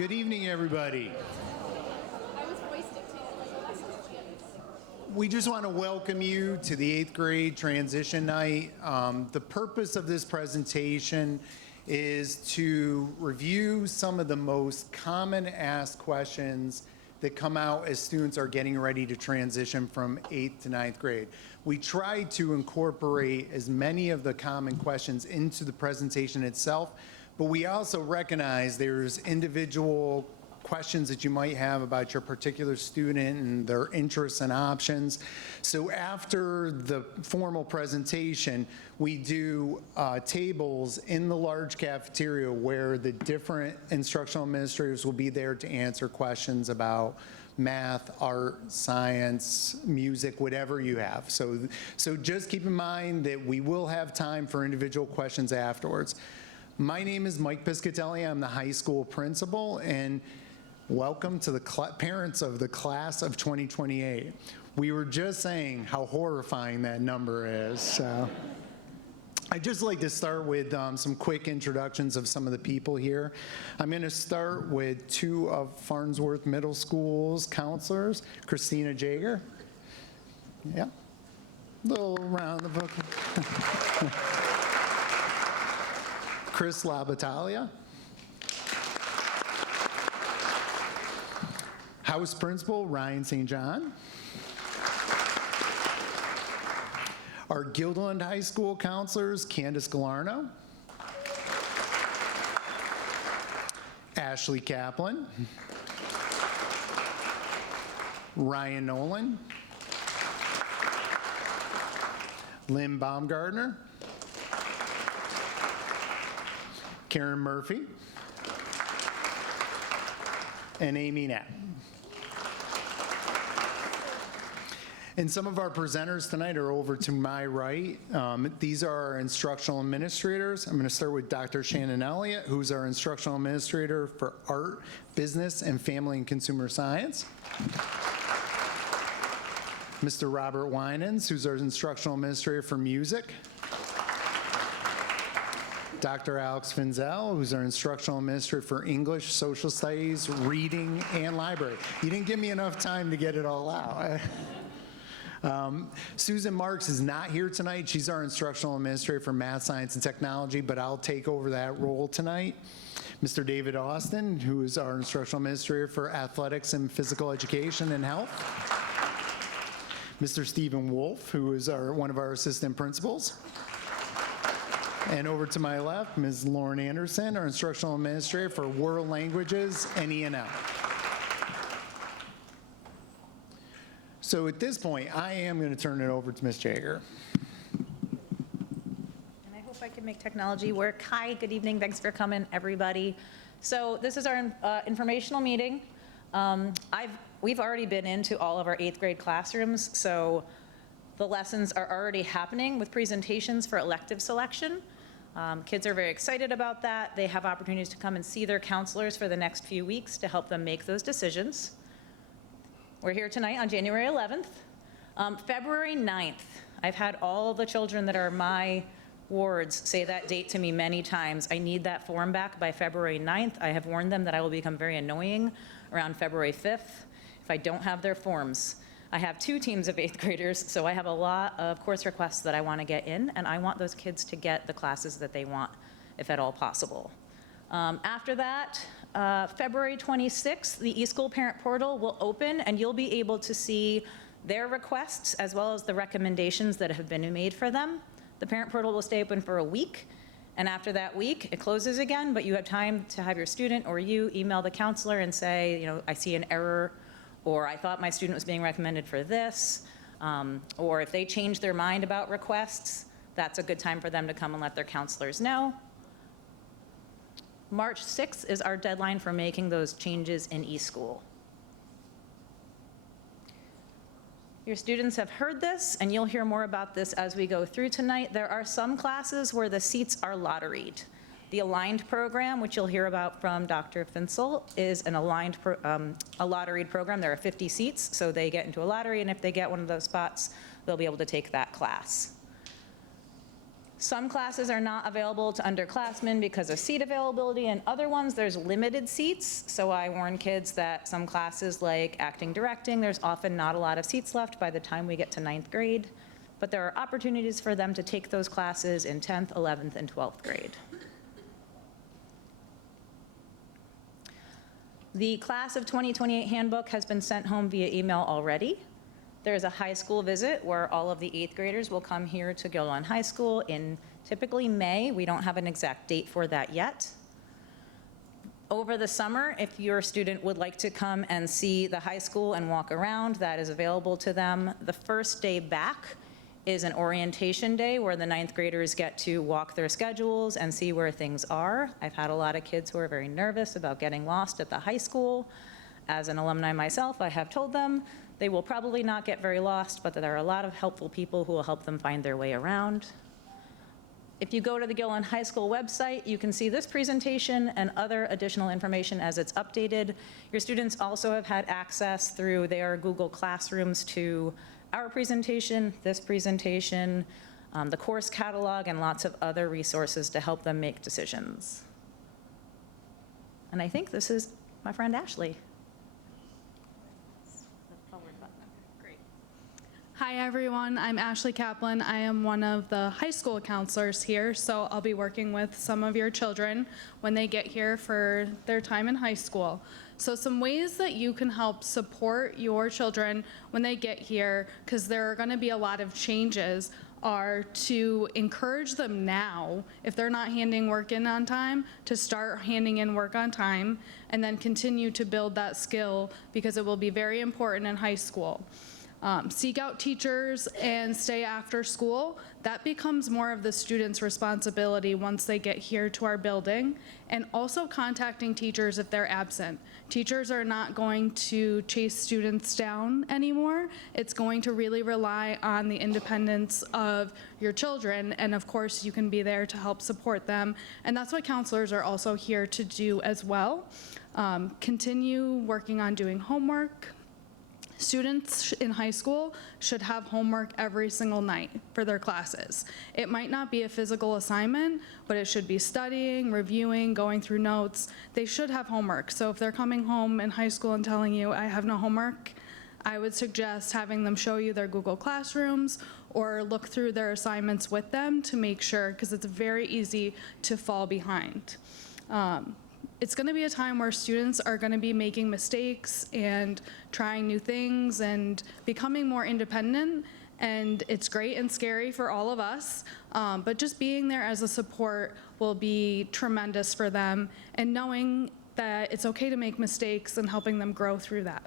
Good evening, everybody. We just want to welcome you to the 8th grade transition night. The purpose of this presentation is to review some of the most common asked questions that come out as students are getting ready to transition from 8th to 9th grade. We try to incorporate as many of the common questions into the presentation itself, but we also recognize there's individual questions that you might have about your particular student and their interests and options. So after the formal presentation, we do tables in the large cafeteria where the different instructional administrators will be there to answer questions about math, art, science, music, whatever you have. So just keep in mind that we will have time for individual questions afterwards. My name is Mike Piscatelli. I'm the high school principal, and welcome to the parents of the class of 2028. We were just saying how horrifying that number is. So I'd just like to start with some quick introductions of some of the people here. I'm going to start with two of Farnsworth Middle School's counselors, Christina Jager. Yeah, little round of applause. Chris Labataglia. House Principal Ryan St. John. Our Guilderland High School counselors, Candace Galarno. Ashley Kaplan. Ryan Nolan. Lynn Baumgartner. Karen Murphy. And Amy Knapp. And some of our presenters tonight are over to my right. These are our instructional administrators. I'm going to start with Dr. Shannon Elliott, who's our instructional administrator for art, business, and family and consumer science. Mr. Robert Winans, who's our instructional administrator for music. Dr. Alex Finzel, who's our instructional administrator for English, social studies, reading, and library. You didn't give me enough time to get it all out. Susan Marks is not here tonight. She's our instructional administrator for math, science, and technology, but I'll take over that role tonight. Mr. David Austin, who is our instructional administrator for athletics and physical education and health. Mr. Stephen Wolf, who is one of our assistant principals. And over to my left, Ms. Lauren Anderson, our instructional administrator for world languages and E&L. So at this point, I am going to turn it over to Ms. Jager. And I hope I can make technology work. Hi, good evening. Thanks for coming, everybody. So this is our informational meeting. We've already been into all of our 8th grade classrooms, so the lessons are already happening with presentations for elective selection. Kids are very excited about that. They have opportunities to come and see their counselors for the next few weeks to help them make those decisions. We're here tonight on January 11th. February 9th, I've had all the children that are my wards say that date to me many times. I need that form back by February 9th. I have warned them that I will become very annoying around February 5th if I don't have their forms. I have 2 teams of 8th graders, so I have a lot of course requests that I want to get in, and I want those kids to get the classes that they want, if at all possible. After that, February 26th, the eSchool Parent Portal will open, and you'll be able to see their requests as well as the recommendations that have been made for them. The Parent Portal will stay open for a week, and after that week, it closes again, but you have time to have your student or you email the counselor and say, I see an error, or I thought my student was being recommended for this, or if they change their mind about requests, that's a good time for them to come and let their counselors know. March 6th is our deadline for making those changes in eSchool. Your students have heard this, and you'll hear more about this as we go through tonight. There are some classes where the seats are lotteried. The aligned program, which you'll hear about from Dr. Finzel, is a lotteried program. There are 50 seats, so they get into a lottery, and if they get one of those spots, they'll be able to take that class. Some classes are not available to underclassmen because of seat availability, and other ones, there's limited seats. So I warn kids that some classes like acting, directing, there's often not a lot of seats left by the time we get to 9th grade. But there are opportunities for them to take those classes in 10th, 11th, and 12th grade. The Class of 2028 handbook has been sent home via email already. There's a high school visit where all of the 8th graders will come here to Gilliland High School in typically May. We don't have an exact date for that yet. Over the summer, if your student would like to come and see the high school and walk around, that is available to them. The first day back is an orientation day where the 9th graders get to walk their schedules and see where things are. I've had a lot of kids who are very nervous about getting lost at the high school. As an alumni myself, I have told them they will probably not get very lost, but there are a lot of helpful people who will help them find their way around. If you go to the Gilliland High School website, you can see this presentation and other additional information as it's updated. Your students also have had access through their Google Classrooms to our presentation, this presentation, the course catalog, and lots of other resources to help them make decisions. And I think this is my friend Ashley. Hi everyone, I'm Ashley Kaplan. I am one of the high school counselors here, so I'll be working with some of your children when they get here for their time in high school. So some ways that you can help support your children when they get here, because there are going to be a lot of changes, are to encourage them now, if they're not handing work in on time, to start handing in work on time, and then continue to build that skill because it will be very important in high school. Seek out teachers and stay after school. That becomes more of the student's responsibility once they get here to our building, and also contacting teachers if they're absent. Teachers are not going to chase students down anymore. It's going to really rely on the independence of your children, and of course you can be there to help support them, and that's what counselors are also here to do as well. Continue working on doing homework. Students in high school should have homework every single night for their classes. It might not be a physical assignment, but it should be studying, reviewing, going through notes. They should have homework. So if they're coming home in high school and telling you, I have no homework, I would suggest having them show you their Google Classrooms or look through their assignments with them to make sure, because it's very easy to fall behind. It's going to be a time where students are going to be making mistakes and trying new things and becoming more independent, and it's great and scary for all of us, but just being there as a support will be tremendous for them, and knowing that it's okay to make mistakes and helping them grow through that.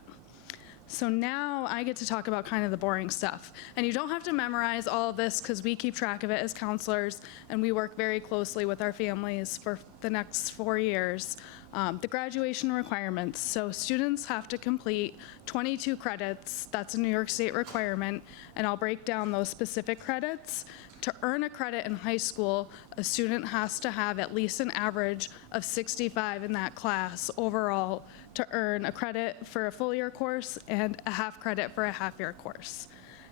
So now I get to talk about kind of the boring stuff. And you don't have to memorize all of this because we keep track of it as counselors, and we work very closely with our families for the next 4 years. The graduation requirements. So students have to complete 22 credits. That's a New York State requirement, and I'll break down those specific credits. To earn a credit in high school, a student has to have at least an average of 65 in that class overall to earn a credit for a full year course and a half credit for a half year course.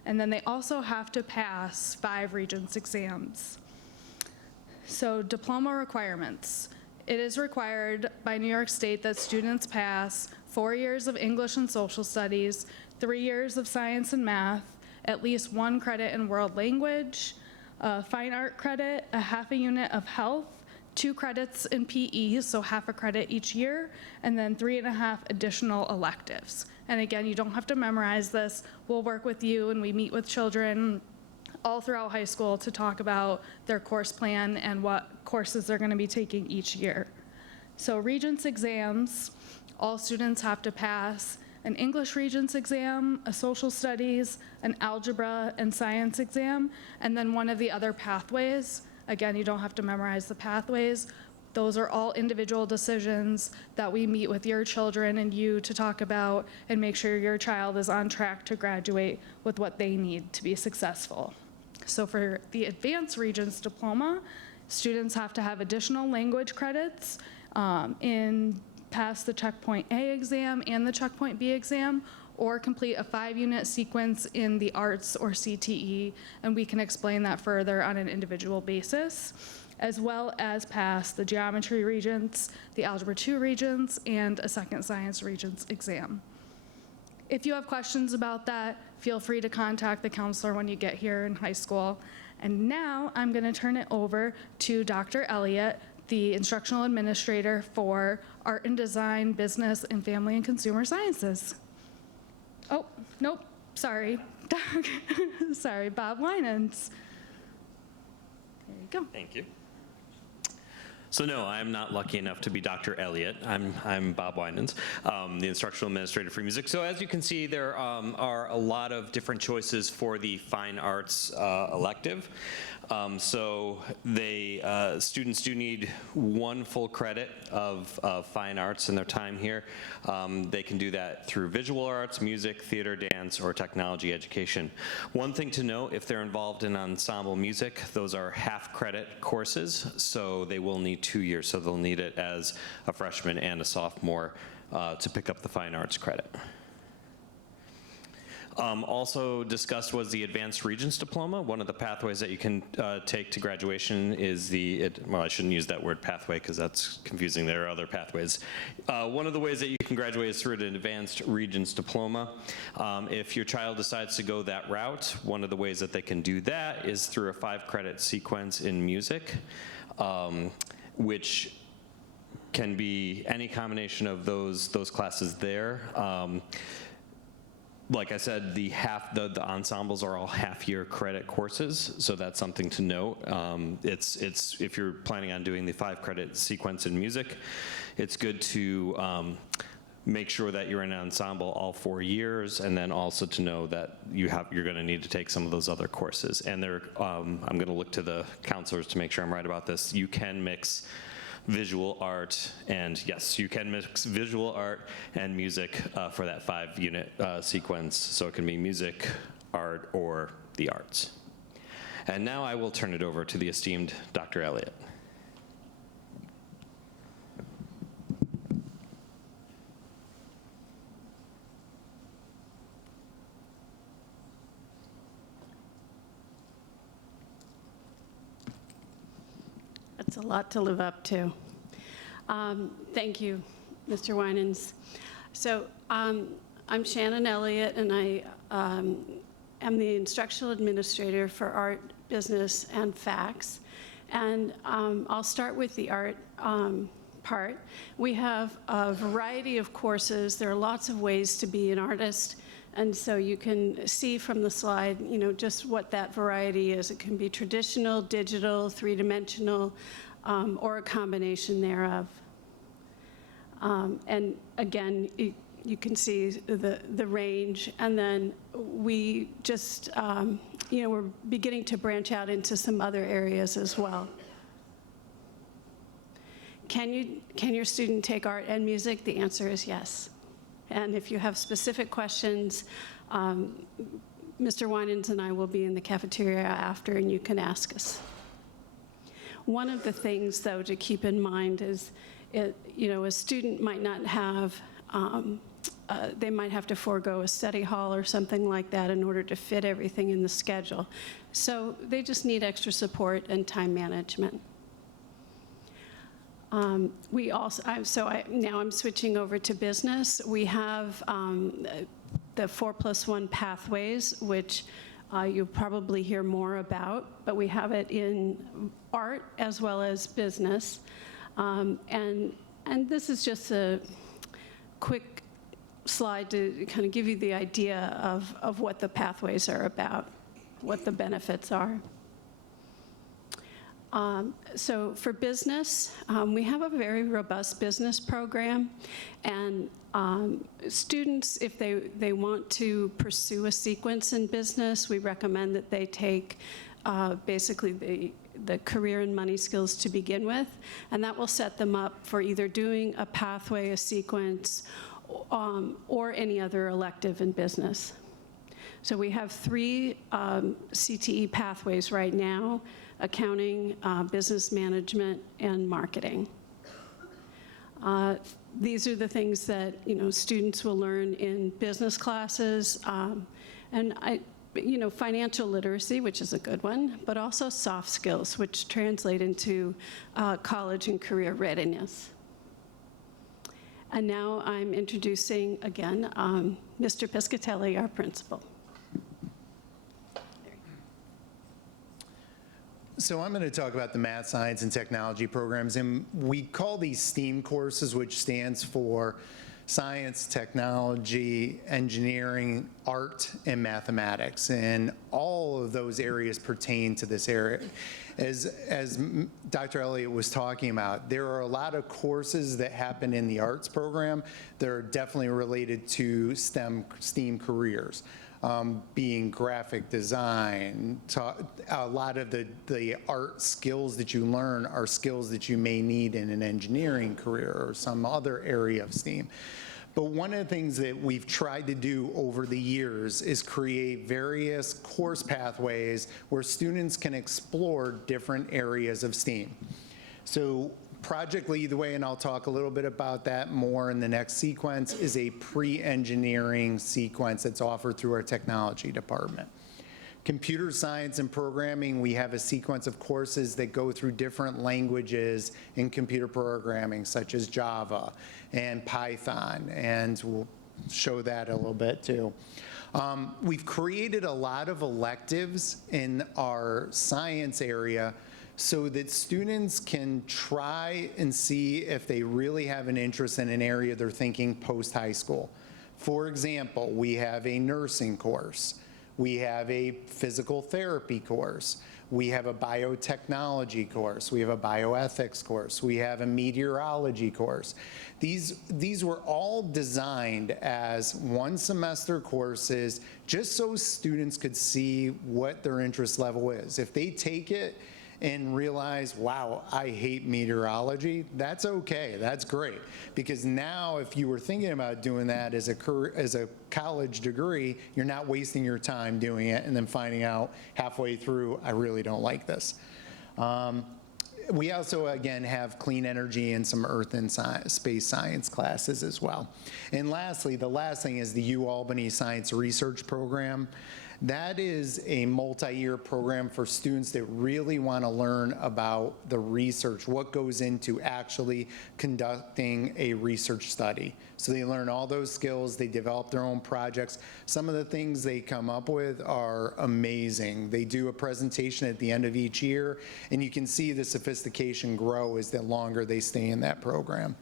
And then they also have to pass 5 Regents exams. So diploma requirements. It is required by New York State that students pass 4 years of English and social studies, 3 years of science and math, at least 1 credit in world language, a fine art credit, a half a unit of health, 2 credits in PE, so half a credit each year, and then 3.5 additional electives. And again, you don't have to memorize this. We'll work with you, and we meet with children all throughout high school to talk about their course plan and what courses they're going to be taking each year. So Regents exams, all students have to pass an English Regents exam, a social studies, an algebra and science exam, and then one of the other pathways. Again, you don't have to memorize the pathways. Those are all individual decisions that we meet with your children and you to talk about and make sure your child is on track to graduate with what they need to be successful. So for the Advanced Regents diploma, students have to have additional language credits pass the Checkpoint A exam and the Checkpoint B exam, or complete a 5-unit sequence in the arts or CTE, and we can explain that further on an individual basis, as well as pass the geometry regents, the algebra 2 regents, and a second science regents exam. If you have questions about that, feel free to contact the counselor when you get here in high school. And now I'm going to turn it over to Dr. Elliott, the instructional administrator for Art and Design, Business, and Family and Consumer Sciences. Oh, nope, sorry. Sorry, Bob Winans. There you go. Thank you. So no, I'm not lucky enough to be Dr. Elliott. I'm Bob Winans, the instructional administrator for music. So as you can see, there are a lot of different choices for the fine arts elective. Students do need 1 full credit of fine arts in their time here. They can do that through visual arts, music, theater, dance, or technology education. One thing to note, if they're involved in ensemble music, those are half-credit courses, so they will need 2 years. So they'll need it as a freshman and a sophomore to pick up the fine arts credit. Also discussed was the Advanced Regents Diploma. One of the pathways that you can take to graduation is well, I shouldn't use that word pathway because that's confusing. There are other pathways. One of the ways that you can graduate is through an Advanced Regents Diploma. If your child decides to go that route, one of the ways that they can do that is through a 5-credit sequence in music, which can be any combination of those classes there. Like I said, the ensembles are all half-year credit courses, so that's something to note. If you're planning on doing the 5-credit sequence in music, it's good to make sure that you're in an ensemble all 4 years, and then also to know that you're going to need to take some of those other courses. And I'm going to look to the counselors to make sure I'm right about this. You can mix visual art, and yes, you can mix visual art and music for that 5-unit sequence. So it can be music, art, or the arts. And now I will turn it over to the esteemed Dr. Elliott. That's a lot to live up to. Thank you, Mr. Winans. So I'm Shannon Elliott, and I am the instructional administrator for art, business, and FACS. And I'll start with the art part. We have a variety of courses. There are lots of ways to be an artist. And so you can see from the slide, just what that variety is. It can be traditional, digital, 3-dimensional, or a combination thereof. And again, you can see the range. And then we just, we're beginning to branch out into some other areas as well. Can your student take art and music? The answer is yes. And if you have specific questions, Mr. Winans and I will be in the cafeteria after, and you can ask us. One of the things, though, to keep in mind is, a student might not have, they might have to forego a study hall or something like that in order to fit everything in the schedule. So they just need extra support and time management. Now I'm switching over to business. We have the 4+1 pathways, which you'll probably hear more about, but we have it in art as well as business. And this is just a quick slide to kind of give you the idea of what the pathways are about, what the benefits are. So for business, we have a very robust business program, and students, if they want to pursue a sequence in business, we recommend that they take basically the career and money skills to begin with, and that will set them up for either doing a pathway, a sequence, or any other elective in business. So we have 3 CTE pathways right now: accounting, business management, and marketing. these are the things that, students will learn in business classes, and financial literacy, which is a good one, but also soft skills, which translate into college and career readiness. And now I'm introducing, again, Mr. Piscatelli, our principal. So I'm going to talk about the math, science, and technology programs, and we call these STEAM courses, which stands for science, technology, engineering, art, and mathematics, and all of those areas pertain to this area. As Dr. Elliott was talking about, there are a lot of courses that happen in the arts program that are definitely related to STEAM careers. Being graphic design, a lot of the art skills that you learn are skills that you may need in an engineering career or some other area of STEAM. But one of the things that we've tried to do over the years is create various course pathways where students can explore different areas of STEAM. So Project Lead the Way, and I'll talk a little bit about that more in the next sequence, is a pre-engineering sequence that's offered through our technology department. Computer science and programming, we have a sequence of courses that go through different languages in computer programming, such as Java and Python, and we'll show that a little bit too. We've created a lot of electives in our science area so that students can try and see if they really have an interest in an area they're thinking post-high school. For example, we have a nursing course. We have a physical therapy course. We have a biotechnology course. We have a bioethics course. We have a meteorology course. These were all designed as one semester courses just so students could see what their interest level is. If they take it and realize, wow, I hate meteorology, that's okay, that's great. Because now if you were thinking about doing that as a college degree, you're not wasting your time doing it and then finding out halfway through, I really don't like this. We also, again, have clean energy and some earth and space science classes as well. And lastly, the last thing is the UAlbany Science Research Program. That is a multi-year program for students that really want to learn about the research, what goes into actually conducting a research study. So they learn all those skills, they develop their own projects. Some of the things they come up with are amazing. They do a presentation at the end of each year, and you can see the sophistication grow as the longer they stay in that program.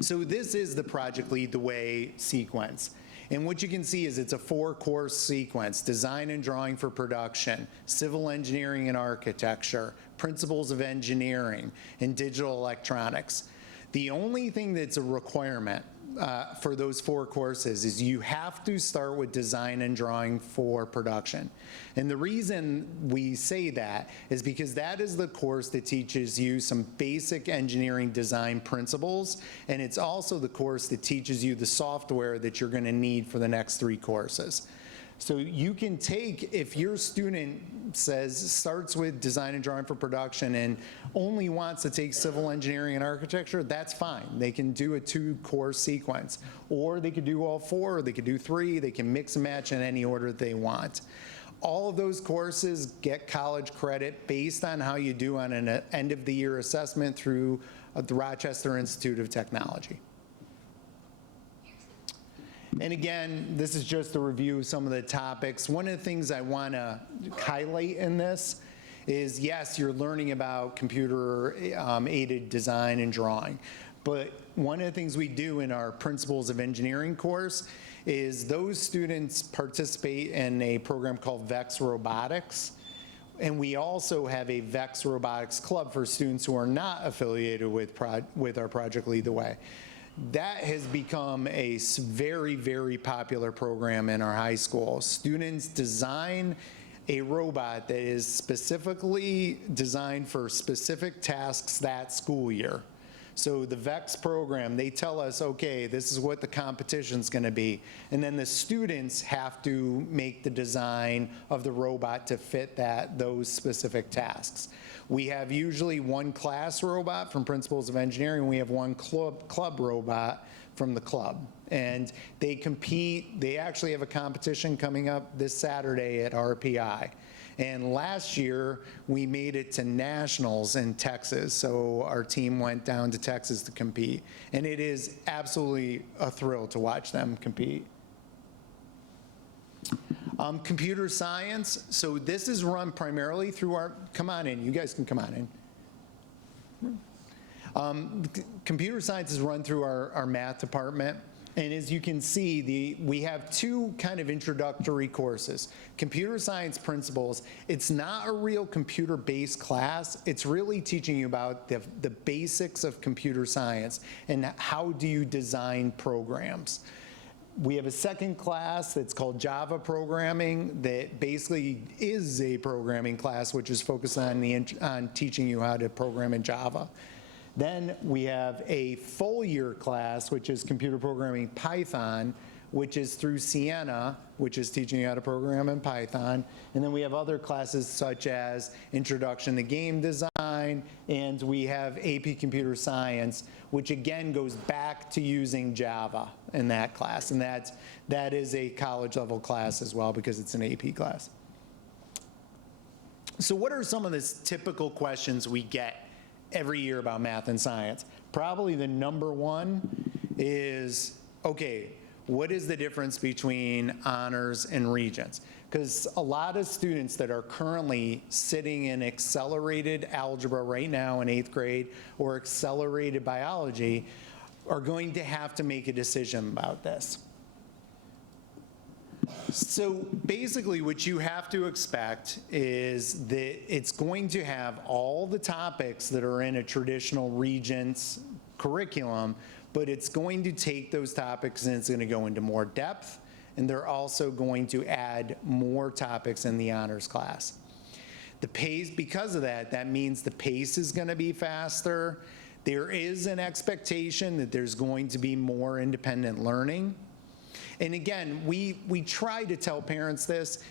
So this is the Project Lead the Way sequence. And what you can see is it's a 4-course sequence: design and drawing for production, civil engineering and architecture, principles of engineering, and digital electronics. The only thing that's a requirement for those 4 courses is you have to start with design and drawing for production. And the reason we say that is because that is the course that teaches you some basic engineering design principles, and it's also the course that teaches you the software that you're going to need for the next 3 courses. So you can take, if your student starts with design and drawing for production and only wants to take civil engineering and architecture, that's fine. They can do a 2-course sequence, or they could do all 4, or they could do 3, they can mix and match in any order they want. All of those courses get college credit based on how you do on an end of the year assessment through the Rochester Institute of Technology. And again, this is just a review of some of the topics. One of the things I want to highlight in this is, yes, you're learning about computer-aided design and drawing. But one of the things we do in our Principles of Engineering course is those students participate in a program called VEX Robotics. And we also have a VEX Robotics Club for students who are not affiliated with our Project Lead the Way. That has become a very, very popular program in our high school. Students design a robot that is specifically designed for specific tasks that school year. So the VEX program, they tell us, okay, this is what the competition's going to be. And then the students have to make the design of the robot to fit those specific tasks. We have usually one class robot from Principles of Engineering, and we have one club robot from the club. And they compete, they actually have a competition coming up this Saturday at RPI. And last year, we made it to nationals in Texas, so our team went down to Texas to compete. And it is absolutely a thrill to watch them compete. Computer science, so this is run primarily through our, come on in, you guys can come on in. Computer science is run through our math department. And as you can see, we have two kind of introductory courses. Computer science principles, it's not a real computer-based class. It's really teaching you about the basics of computer science and how do you design programs. We have a second class that's called Java programming that basically is a programming class which is focused on teaching you how to program in Java. Then we have a full year class, which is computer programming Python, which is through Sienna, which is teaching you how to program in Python. And then we have other classes such as Introduction to Game Design, and we have AP Computer Science, which again goes back to using Java in that class. And that is a college level class as well because it's an AP class. So what are some of the typical questions we get every year about math and science? Probably the number one is, okay, what is the difference between honors and regents? Because a lot of students that are currently sitting in accelerated algebra right now in 8th grade or accelerated biology are going to have to make a decision about this. So basically what you have to expect is that it's going to have all the topics that are in a traditional Regents curriculum, but it's going to take those topics and it's going to go into more depth, and they're also going to add more topics in the honors class. The pace, because of that, that means the pace is going to be faster. There is an expectation that there's going to be more independent learning. And again, we try to tell parents this,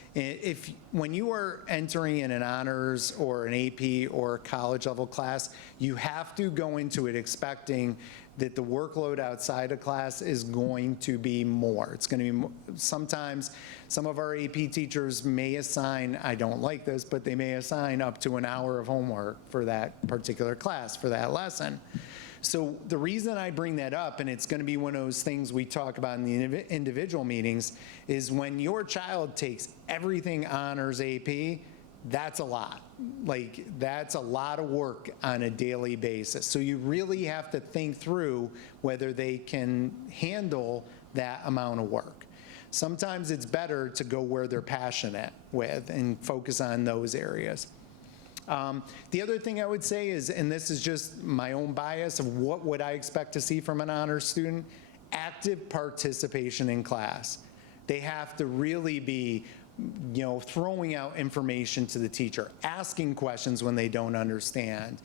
when you are entering in an honors or an AP or a college level class, you have to go into it expecting that the workload outside of class is going to be more. It's going to be, sometimes some of our AP teachers may assign, I don't like this, but they may assign up to an hour of homework for that particular class, for that lesson. So the reason I bring that up, and it's going to be one of those things we talk about in the individual meetings, is when your child takes everything honors AP, that's a lot. Like, that's a lot of work on a daily basis. So you really have to think through whether they can handle that amount of work. Sometimes it's better to go where they're passionate with and focus on those areas. The other thing I would say is, and this is just my own bias of what would I expect to see from an honors student, active participation in class. They have to really be, throwing out information to the teacher, asking questions when they don't understand,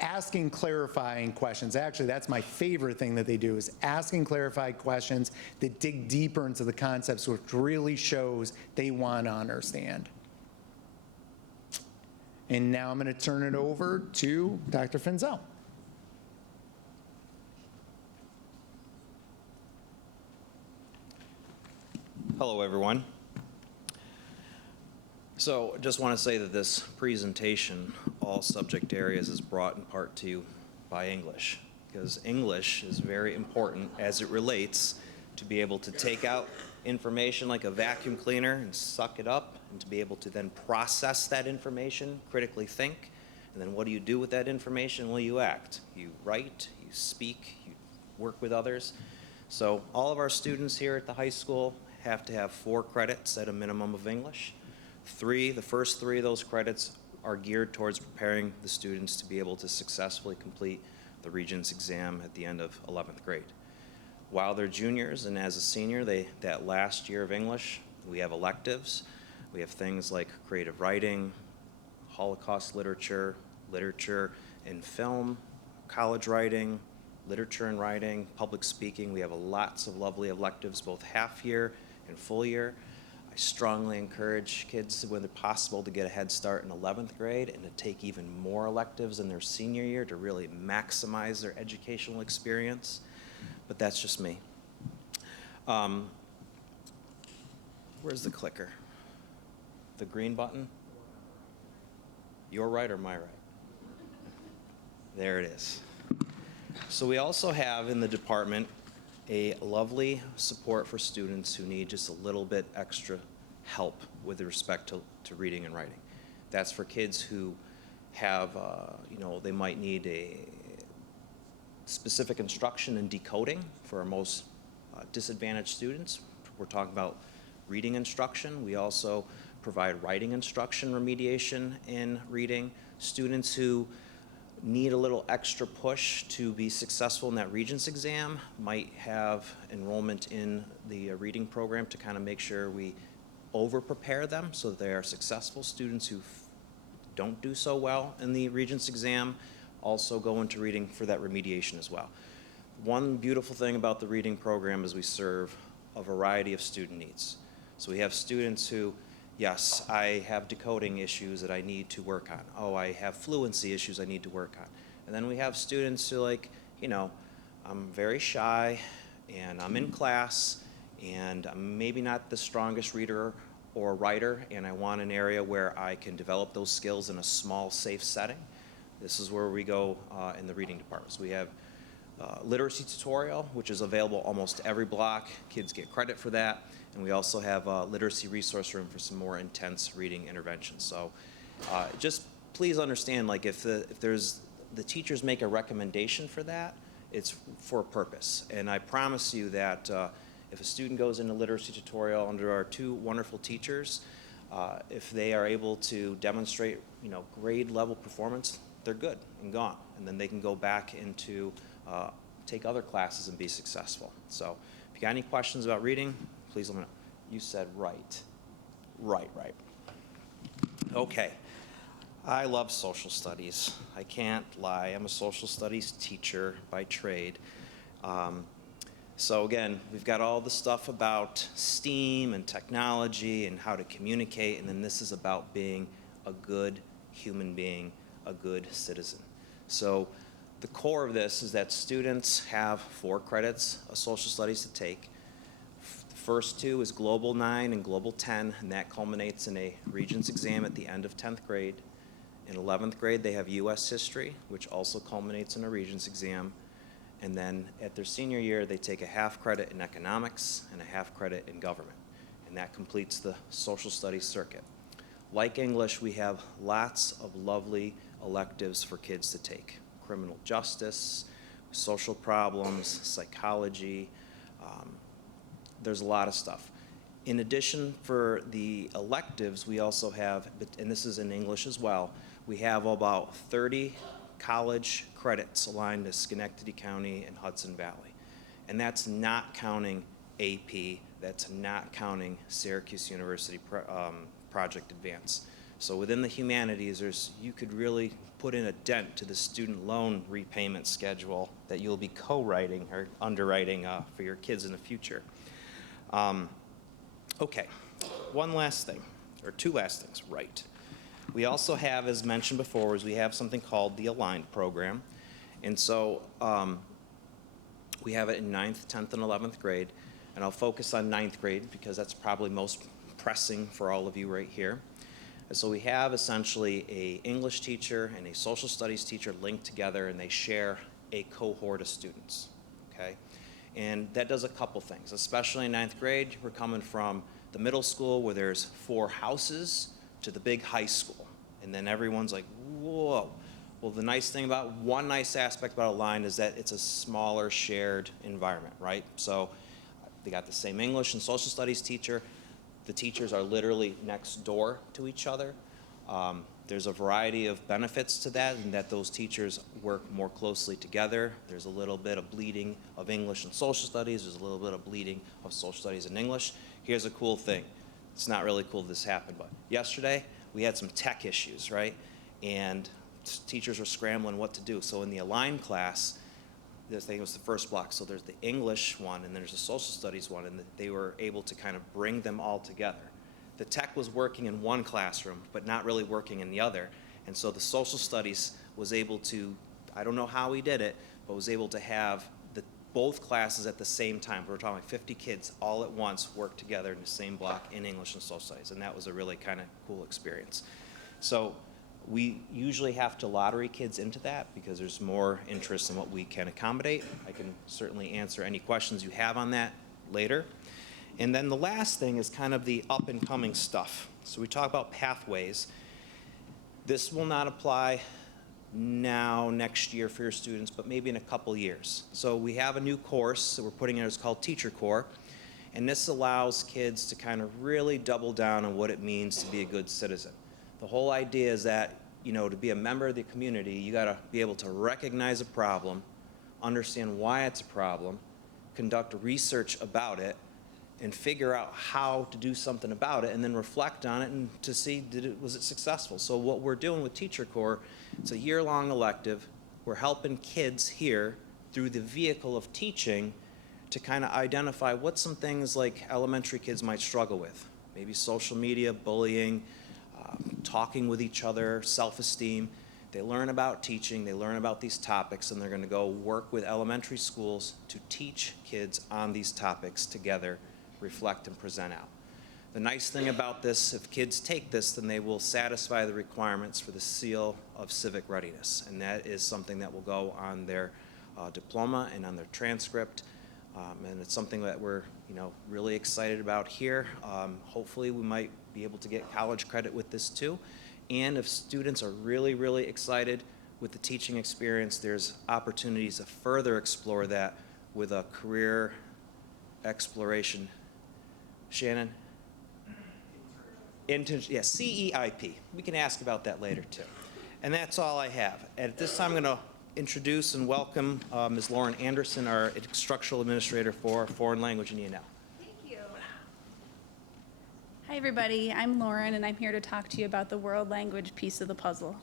asking clarifying questions. Actually, that's my favorite thing that they do, is asking clarified questions that dig deeper into the concepts, which really shows they want to understand. And now I'm going to turn it over to Dr. Finzel. Hello, everyone. So just want to say that this presentation, all subject areas, is brought in part to you by English, because English is very important as it relates to be able to take out information like a vacuum cleaner and suck it up, and to be able to then process that information, critically think, and then what do you do with that information? Well, you act. You write, you speak, you work with others. So all of our students here at the high school have to have 4 credits at a minimum of English. The first 3 of those credits are geared towards preparing the students to be able to successfully complete the Regents exam at the end of 11th grade. While they're juniors and as a senior, that last year of English, we have electives. We have things like creative writing, Holocaust literature, literature and film, college writing, literature and writing, public speaking. We have lots of lovely electives, both half year and full year. I I strongly encourage kids, when they're possible, to get a head start in 11th grade and to take even more electives in their senior year to really maximize their educational experience. But that's just me. Where's the clicker? The green button? Your right or my right? There it is. So we also have in the department a lovely support for students who need just a little bit extra help with respect to reading and writing. That's for kids who have, they might need a specific instruction in decoding for our most disadvantaged students. We're talking about reading instruction. We also provide writing instruction remediation in reading. Students who need a little extra push to be successful in that Regents exam might have enrollment in the reading program to kind of make sure we over-prepare them so that they are successful. Students who don't do so well in the Regents exam also go into reading for that remediation as well. One beautiful thing about the reading program is we serve a variety of student needs. So we have students who, yes, I have decoding issues that I need to work on. Oh, I have fluency issues I need to work on. And then we have students who I'm very shy and I'm in class and I'm maybe not the strongest reader or writer, and I want an area where I can develop those skills in a small, safe setting. This is where we go in the reading department. So we have literacy tutorial, which is available almost every block. Kids get credit for that. And we also have a literacy resource room for some more intense reading interventions. So just please understand, like if the teachers make a recommendation for that, it's for a purpose. And I promise you that if a student goes into literacy tutorial under our two wonderful teachers, if they are able to demonstrate, grade level performance, they're good and gone. And then they can go back into take other classes and be successful. So if you got any questions about reading, please let me know. You said right. Right. Okay. I love social studies. I can't lie. I'm a social studies teacher by trade. So again, we've got all the stuff about STEAM and technology and how to communicate, and then this is about being a good human being, a good citizen. So the core of this is that students have 4 credits of social studies to take. The first 2 is Global 9 and Global 10, and that culminates in a Regents exam at the end of 10th grade. In 11th grade, they have U.S. history, which also culminates in a Regents exam. And then at their senior year, they take a half credit in economics and a half credit in government. And that completes the social studies circuit. Like English, we have lots of lovely electives for kids to take. Criminal justice, social problems, psychology, there's a lot of stuff. In addition, for the electives, we also have, and this is in English as well, we have about 30 college credits aligned to Schenectady County and Hudson Valley. And that's not counting AP, that's not counting Syracuse University Project Advance. So within the humanities, you could really put in a dent to the student loan repayment schedule that you'll be co-writing or underwriting for your kids in the future. Okay, one last thing, or 2 last things, right. We also have, as mentioned before, we have something called the Aligned program. And so we have it in 9th, 10th, and 11th grade. And I'll focus on 9th grade because that's probably most pressing for all of you right here. And so we have essentially an English teacher and a social studies teacher linked together, and they share a cohort of students, okay? And that does a couple things, especially in 9th grade. We're coming from the middle school where there's 4 houses to the big high school. And then everyone's like, whoa. Well, one nice aspect about Aligned is that it's a smaller shared environment, right? So they got the same English and social studies teacher. The teachers are literally next door to each other. There's a variety of benefits to that, in that those teachers work more closely together. There's a little bit of bleeding of English and social studies. There's a little bit of bleeding of social studies and English. Here's a cool thing. It's not really cool this happened, but yesterday we had some tech issues, right? And teachers were scrambling what to do. So in the Aligned class, I think it was the first block, so there's the English one and there's the social studies one, and they were able to kind of bring them all together. the tech was working in one classroom, but not really working in the other. And so the social studies was able to, I don't know how he did it, but was able to have both classes at the same time. We're talking like 50 kids all at once work together in the same block in English and social studies, and that was a really kind of cool experience. So we usually have to lottery kids into that because there's more interest in what we can accommodate. I can certainly answer any questions you have on that later. And then the last thing is kind of the up and coming stuff. So we talk about pathways. This will not apply now, next year for your students, but maybe in a couple years. So we have a new course that we're putting in, it's called Teacher Corps, and this allows kids to kind of really double down on what it means to be a good citizen. The whole idea is that, you know, to be a member of the community, you gotta be able to recognize a problem, understand why it's a problem, conduct research about it, and figure out how to do something about it, and then reflect on it and to see, was it successful? So what we're doing with Teacher Corps, it's a year-long elective. We're helping kids here through the vehicle of teaching to kind of identify what some things like elementary kids might struggle with. Maybe social media, bullying, talking with each other, self-esteem. They learn about teaching, they learn about these topics, and they're going to go work with elementary schools to teach kids on these topics together, reflect and present out. The nice thing about this, if kids take this, then they will satisfy the requirements for the Seal of Civic Readiness, and that is something that will go on their diploma and on their transcript, and it's something that we're, you know, really excited about here. Hopefully we might be able to get college credit with this too, and if students are really, really excited with the teaching experience, there's opportunities to further explore that with a career exploration. Shannon? Yeah, CEIP. We can ask about that later too. And that's all I have. And at this time, I'm going to introduce and welcome Ms. Lauren Anderson, our instructional administrator for foreign language and E&L. Thank you. Hi, everybody. I'm Lauren, and I'm here to talk to you about the world language piece of the puzzle.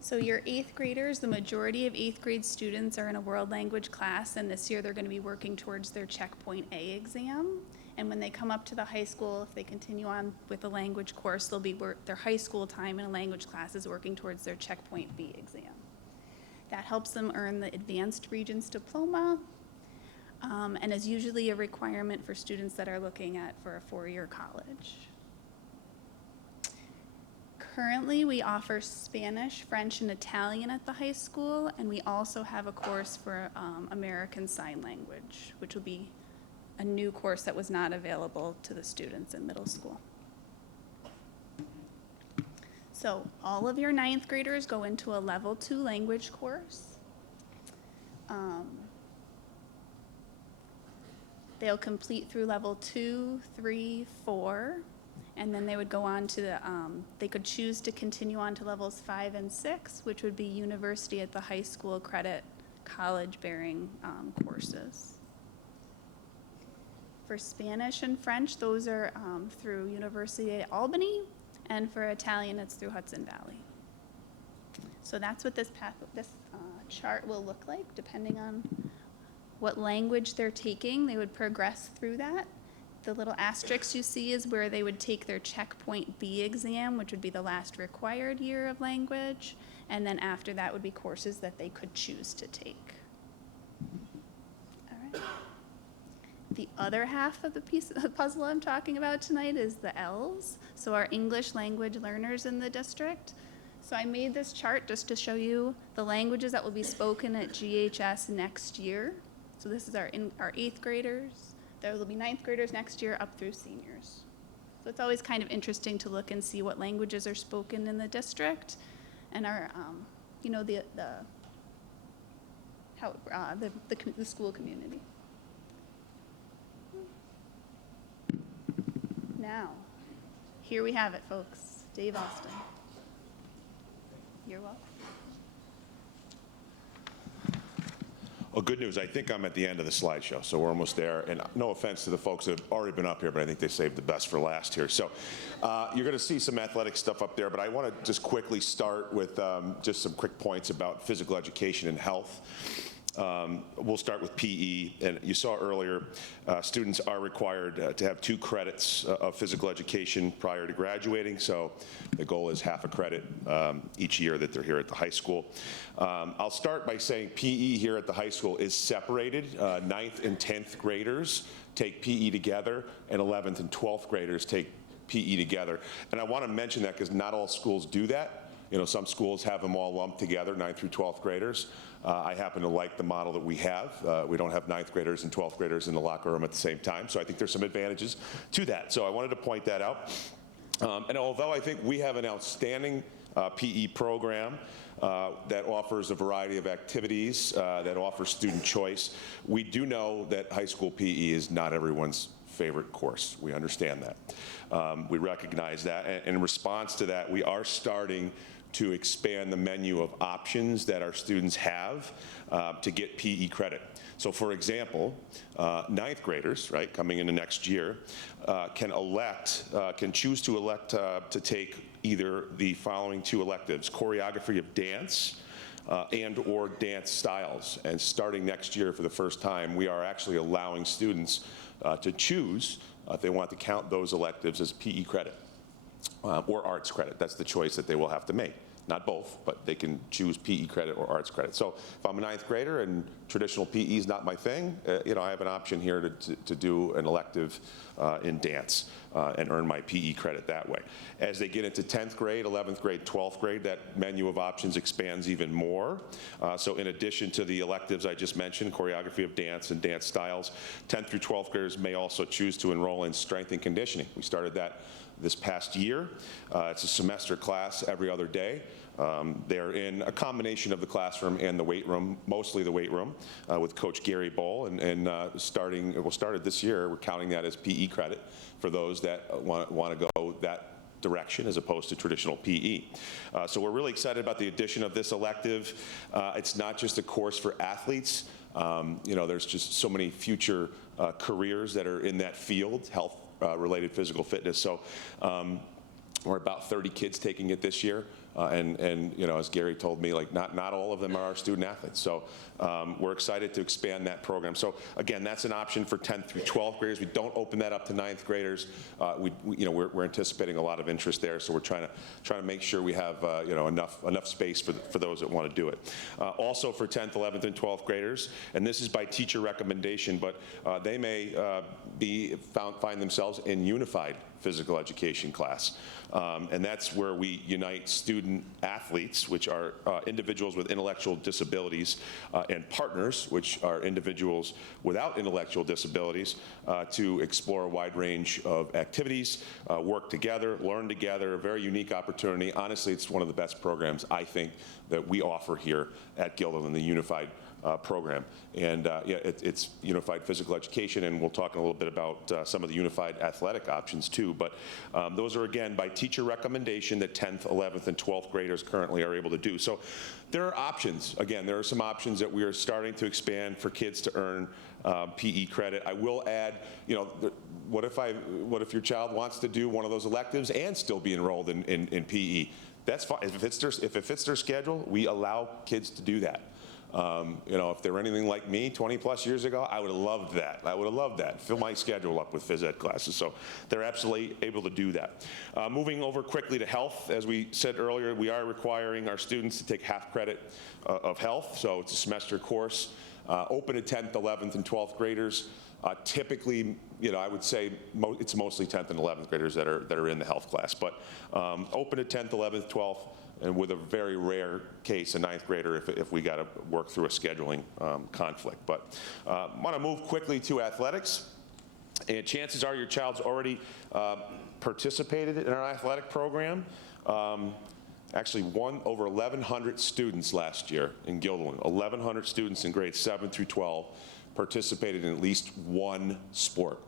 So your 8th graders, the majority of 8th grade students are in a world language class, and this year they're going to be working towards their Checkpoint A exam. And when they come up to the high school, if they continue on with the language course, they'll be their high school time in a language class is working towards their Checkpoint B exam. That helps them earn the Advanced Regents Diploma, and is usually a requirement for students that are looking at for a 4-year college. Currently, we offer Spanish, French, and Italian at the high school, and we also have a course for American Sign Language, which will be a new course that was not available to the students in middle school. So all of your 9th graders go into a level 2 language course. They'll complete through level 2, 3, 4, and then they would go on to the, they could choose to continue on to levels 5 and 6, which would be university at the high school credit college bearing courses. For Spanish and French, those are through University at Albany, and for Italian, it's through Hudson Valley. So that's what this chart will look like, depending on what language they're taking. They would progress through that. The little asterisk you see is where they would take their Checkpoint B exam, which would be the last required year of language, and then after that would be courses that they could choose to take. All right. The other half of the piece of the puzzle I'm talking about tonight is the L's, so our English language learners in the district. So I made this chart just to show you the languages that will be spoken at GHS next year. So this is our 8th graders. There will be 9th graders next year up through seniors. So it's always kind of interesting to look and see what languages are spoken in the district and our, you know, the school community. Now, here we have it, folks. Dave Austin. You're welcome. Well, good news. I think I'm at the end of the slideshow, so we're almost there. And no offense to the folks that have already been up here, but I think they saved the best for last here. So you're going to see some athletic stuff up there, but I want to just quickly start with just some quick points about physical education and health. We'll start with PE, and you saw earlier, students are required to have 2 credits of physical education prior to graduating, so the goal is half a credit each year that they're here at the high school. I'll start by saying PE here at the high school is separated. 9th and 10th graders take PE together, and 11th and 12th graders take PE together. And I want to mention that because not all schools do that. You know, some schools have them all lumped together, 9th through 12th graders. I happen to like the model that we have. We don't have 9th graders and 12th graders in the locker room at the same time, so I think there's some advantages to that. So I wanted to point that out. And although I think we have an outstanding PE program that offers a variety of activities, that offers student choice, we do know that high school PE is not everyone's favorite course. We understand that. We recognize that. And in response to that, we are starting to expand the menu of options that our students have to get PE credit. So for example, 9th graders, right, coming into next year, can choose to elect to take either the following 2 electives: choreography of dance and or dance styles. And starting next year for the first time, we are actually allowing students to choose if they want to count those electives as PE credit. Or arts credit. That's the choice that they will have to make. Not both, but they can choose PE credit or arts credit. So if I'm a 9th grader and traditional PE is not my thing, you know, I have an option here to do an elective in dance and earn my PE credit that way. As they get into 10th grade, 11th grade, 12th grade, that menu of options expands even more. So in addition to the electives I just mentioned, choreography of dance and dance styles, 10th through 12th graders may also choose to enroll in strength and conditioning. We started that this past year. It's a semester class every other day. They're in a combination of the classroom and the weight room, mostly the weight room, with Coach Gary Bowl. And started this year, we're counting that as PE credit for those that want to go that direction as opposed to traditional PE. So we're really excited about the addition of this elective. It's not just a course for athletes. You know, there's just so many future careers that are in that field, health related physical fitness. So we're about 30 kids taking it this year. And you know, as Gary told me, like not all of them are our student athletes. So we're excited to expand that program. So again, that's an option for 10th through 12th graders. We don't open that up to 9th graders. We're anticipating a lot of interest there. So we're trying to make sure we have you know, enough space for those that want to do it. Also for 10th, 11th, and 12th graders, and this is by teacher recommendation, but they may find themselves in unified physical education class. And that's where we unite student athletes, which are individuals with intellectual disabilities, and partners, which are individuals without intellectual disabilities, to explore a wide range of activities, work together, learn together, a very unique opportunity. Honestly, it's one of the best programs, I think, that we offer here at Guilderland, the unified program. And yeah, it's unified physical education, and we'll talk a little bit about some of the unified athletic options too. But those are, again, by teacher recommendation that 10th, 11th, and 12th graders currently are able to do. So there are options. Again, there are some options that we are starting to expand for kids to earn PE credit. I will add, you know, what if your child wants to do one of those electives and still be enrolled in PE? That's fine. If it fits their schedule, we allow kids to do that. You know, if they were anything like me 20 plus years ago, I would have loved that. I would have loved that. Fill my schedule up with phys ed classes. So they're absolutely able to do that. Moving over quickly to health, as we said earlier, we are requiring our students to take half credit of health. So it's a semester course, open to 10th, 11th, and 12th graders. Typically, you know, I would say it's mostly 10th and 11th graders that are in the health class, but open to 10th, 11th, 12th. And with a very rare case, a 9th grader, if we got to work through a scheduling conflict. But I want to move quickly to athletics. And chances are your child's already participated in our athletic program. Actually, over 1,100 students last year in Guilderland. 1,100 students in grades 7 through 12 participated in at least one sport,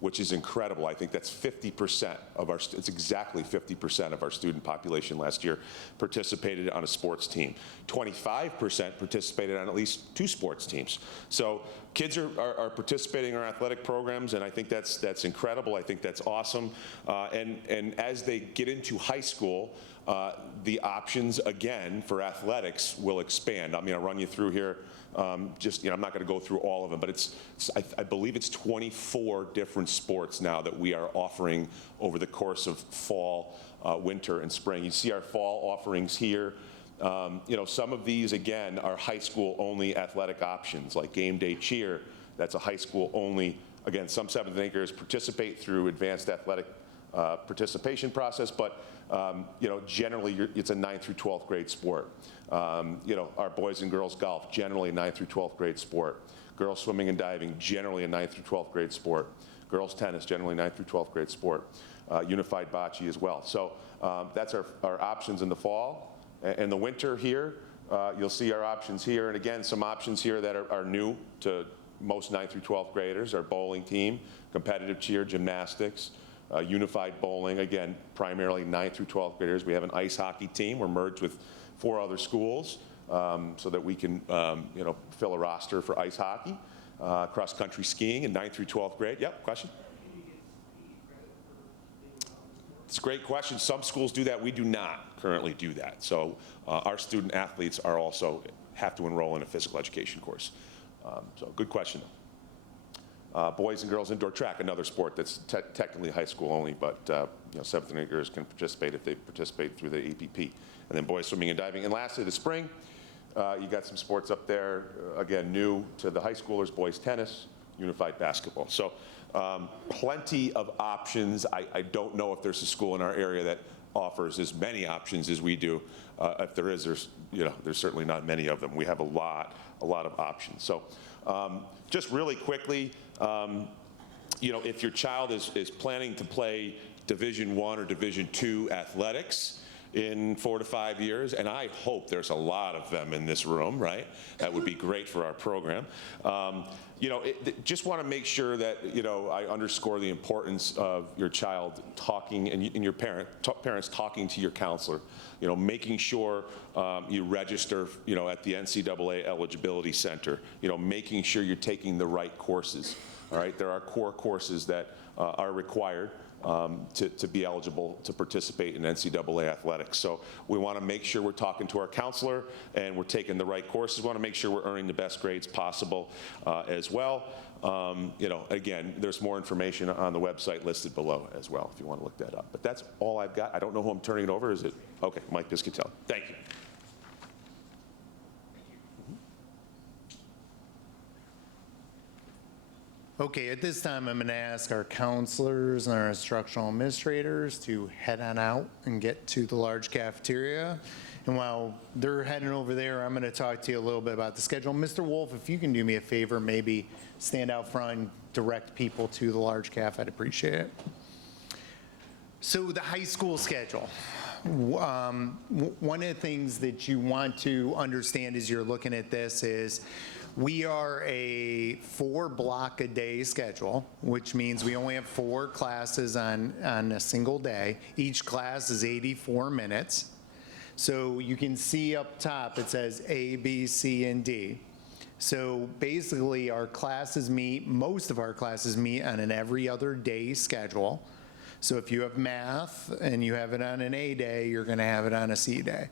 which is incredible. I think that's 50% of it's exactly 50% of our student population last year participated on a sports team. 25% participated on at least 2 sports teams. So kids are participating in our athletic programs, and I think that's incredible. I think that's awesome. And as they get into high school, the options, again, for athletics will expand. I mean, I'll run you through here Just, I'm not going to go through all of them, but I believe it's 24 different sports now that we are offering over the course of fall, winter, and spring. You see our fall offerings here. Some of these, again, are high school only athletic options, like game day cheer. That's a high school only. Again, some 7th and 8th graders participate through advanced athletic participation process, but generally it's a 9th through 12th grade sport. Our boys and girls golf, generally a 9th through 12th grade sport. Girls swimming and diving, generally a 9th through 12th grade sport. Girls tennis, generally 9th through 12th grade sport. Unified bocce as well. So that's our options in the fall. And the winter here, you'll see our options here. And again, some options here that are new to most 9th through 12th graders. Our bowling team, competitive cheer, gymnastics, unified bowling, again, primarily 9th through 12th graders. We have an ice hockey team. We're merged with 4 other schools so that we can, fill a roster for ice hockey, cross-country skiing in 9th through 12th grade. Yep, question? It's a great question. Some schools do that. We do not currently do that. So our student athletes are also have to enroll in a physical education course. So good question. Boys and girls indoor track, another sport that's technically high school only, but 7th and 8th graders can participate if they participate through the APP. And then boys swimming and diving. And lastly, the spring, you got some sports up there, again, new to the high schoolers, boys tennis, unified basketball. So plenty of options. I don't know if there's a school in our area that offers as many options as we do. If there is, there's certainly not many of them. We have a lot of options. So just really quickly, if your child is planning to play Division I or Division II athletics in 4 to 5 years, and I hope there's a lot of them in this room, right? That would be great for our program. Just want to make sure that, I underscore the importance of your child talking and your parents talking to your counselor, making sure you register, at the NCAA Eligibility Center, making sure you're taking the right courses, all right? There are core courses that are required to be eligible to participate in NCAA athletics. So we want to make sure we're talking to our counselor and we're taking the right courses. We want to make sure we're earning the best grades possible as well. Again, there's more information on the website listed below as well if you want to look that up. But that's all I've got. I don't know who I'm turning it over. Is it? Okay, Mike Piscatelli. Thank you. Okay, at this time, I'm going to ask our counselors and our instructional administrators to head on out and get to the large cafeteria. And while they're heading over there, I'm going to talk to you a little bit about the schedule. Mr. Wolf, if you can do me a favor, maybe stand out front and direct people to the large caf, I'd appreciate it. So the high school schedule. One of the things that you want to understand as you're looking at this is we are a 4-block-a-day schedule, which means we only have 4 classes on a single day. Each class is 84 minutes. So you can see up top, it says A, B, C, and D. So basically, most of our classes meet on an every other day schedule. So if you have math and you have it on an A day, you're going to have it on a C day.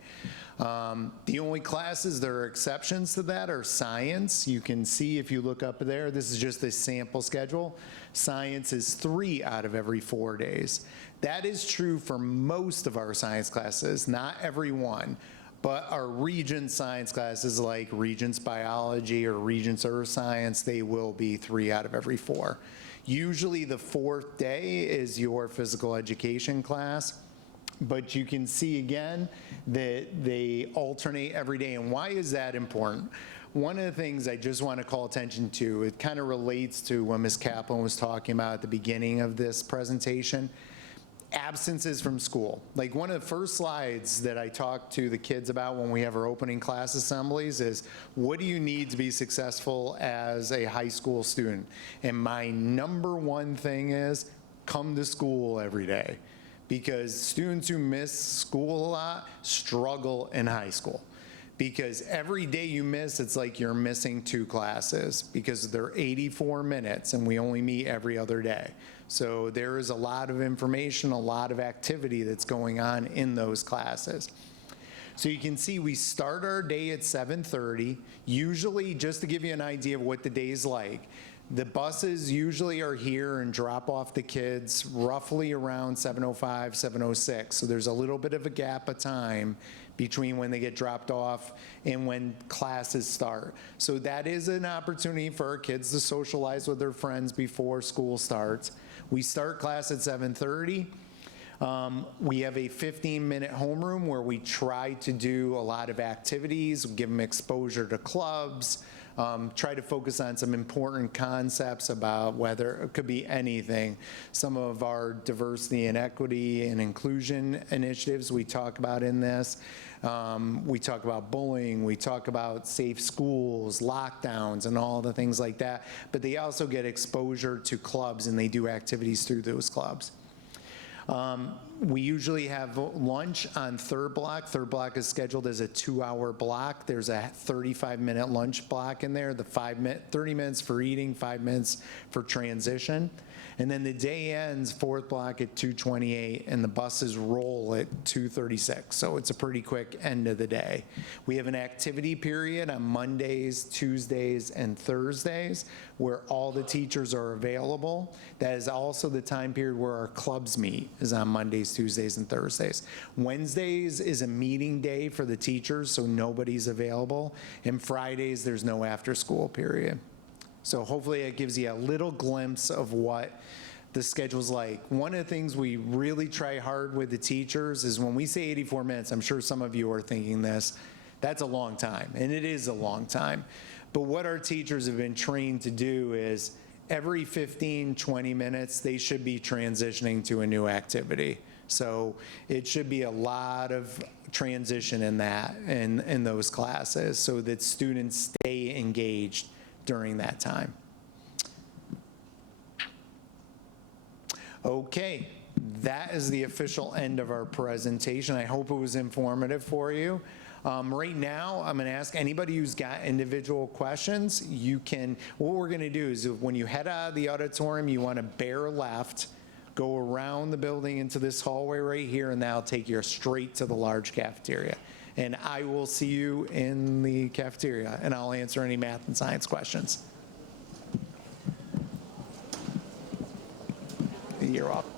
The only classes that are exceptions to that are science. You can see if you look up there, this is just a sample schedule. Science is 3 out of every 4 days. That is true for most of our science classes, not every one. But our Regents science classes like Regents biology or Regents earth science, they will be 3 out of every 4. Usually the 4th day is your physical education class, but you can see again that they alternate every day. And why is that important? One of the things I just want to call attention to, it kind of relates to what Ms. Kaplan was talking about at the beginning of this presentation. Absences from school. Like one of the first slides that I talk to the kids about when we have our opening class assemblies is, what do you need to be successful as a high school student? And my number one thing is, come to school every day. Because students who miss school a lot struggle in high school. Because every day you miss, it's like you're missing 2 classes because they're 84 minutes and we only meet every other day. So there is a lot of information, a lot of activity that's going on in those classes. So you can see we start our day at 7:30. Usually, just to give you an idea of what the day's like, the buses usually are here and drop off the kids roughly around 7:05, 7:06. So there's a little bit of a gap of time between when they get dropped off and when classes start. So that is an opportunity for our kids to socialize with their friends before school starts. We start class at 7:30. We have a 15-minute homeroom where we try to do a lot of activities, give them exposure to clubs, try to focus on some important concepts about whether it could be anything. Some of our diversity and equity and inclusion initiatives we talk about in this. We talk about bullying, we talk about safe schools, lockdowns, and all the things like that. But they also get exposure to clubs, and they do activities through those clubs. We usually have lunch on third block. Third block is scheduled as a 2-hour block. There's a 35-minute lunch block in there, 30 minutes for eating, 5 minutes for transition. And then the day ends, fourth block at 2:28, and the buses roll at 2:36. So it's a pretty quick end of the day. We have an activity period on Mondays, Tuesdays, and Thursdays where all the teachers are available. That is also the time period where our clubs meet, is on Mondays, Tuesdays, and Thursdays. Wednesdays is a meeting day for the teachers, so nobody's available. And Fridays, there's no after-school period. So hopefully it gives you a little glimpse of what the schedule's like. One of the things we really try hard with the teachers is when we say 84 minutes, I'm sure some of you are thinking this, that's a long time, and it is a long time. But what our teachers have been trained to do is every 15, 20 minutes, they should be transitioning to a new activity. So it should be a lot of transition in that, in those classes, so that students stay engaged during that time. Okay, that is the official end of our presentation. I hope it was informative for you. Right now, I'm going to ask anybody who's got individual questions, you can, what we're going to do is when you head out of the auditorium, you want to bear left, go around the building into this hallway right here, and that'll take you straight to the large cafeteria. And I will see you in the cafeteria, and I'll answer any math and science questions. You're welcome.